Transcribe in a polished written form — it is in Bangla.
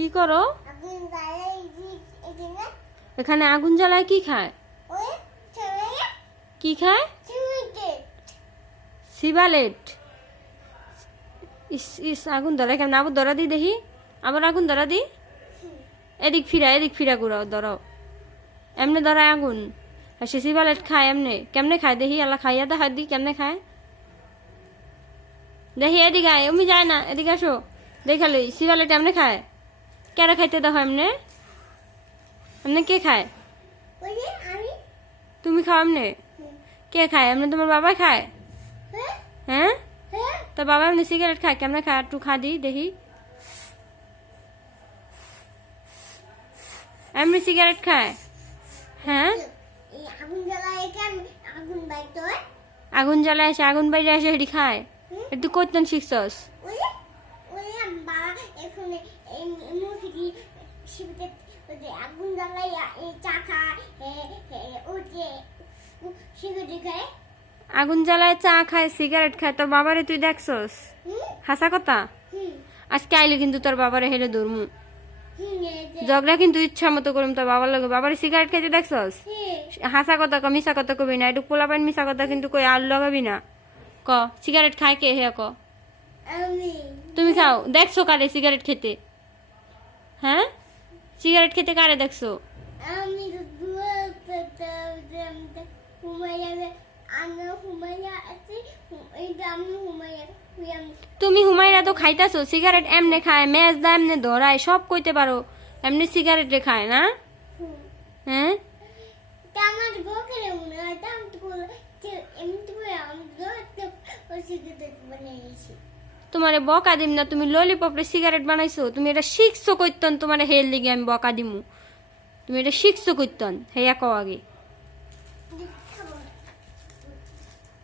কি করো? এখানে আগুন জ্বালায় কি খায়? কি খায়? সিগারেট। ইস ইস, আগুন ধরা কেমন? আবার ধরা দি দেখি, আবার আগুন ধরা দি। এদিক ফিরা ঘুরাও, ধরাও। এমনে ধরায় আগুন। আর সে সিগারেট খায় এমনে? কেমনে খায় দেখি, আল্লাহ খাইয়া দেখা দি কেমনে খায় দেখি। এদিকে আয়, আমি যায় না, এদিকে আসো। দেখালি সিগারেট এমনে খায়? কেরা খাইতে দেখো এমনে? এমনে কে খায়? তুমি খাও এমনে? কে খায় এমনে? তোমার বাবা খায়? হ্যাঁ, তো বাবা এমনি সিগারেট খায় কেমনে খায়? একটু খা দি দেখি। এমনি সিগারেট খায়? হ্যাঁ, আগুন জ্বালায় আসে, আগুন বাইরে আসে হেডি খায়। একটু করতেন শিখছস? আগুন জ্বালায় চা খায়, সিগারেট খায়, তোর বাবারে তুই দেখছস? হাসা কথা। আজকে আইলে কিন্তু তোর বাবারে হেলে ধরমু। ঝগড়া কিন্তু ইচ্ছা মতো করুম তোর বাবার লগে। বাবারে সিগারেট খাইতে দেখছস? হাসা কথা ক, মিশা কথা কবি না। একটু পোলাপাইন মিশা কথা কিন্তু কই আর লাগাবি না। ক সিগারেট খায় কে? হে ক। তুমি খাও? দেখছো কারে সিগারেট খেতে? হ্যাঁ, সিগারেট খেতে কারে দেখছো? তুমি হুমায়রা তো খাইতাছো সিগারেট। এমনে খায়, ম্যাচ দা এমনে ধরায়, সব কইতে পারো। এমনি সিগারেট খায় না? হ্যাঁ, তোমারে বকা দিম না, তুমি ললিপপে সিগারেট বানাইছো। তুমি এটা শিখছো কইতন, তোমার হেল দিকে আমি বকা দিমু। তুমি এটা শিখছো কইতন, হেয়া কও আগে।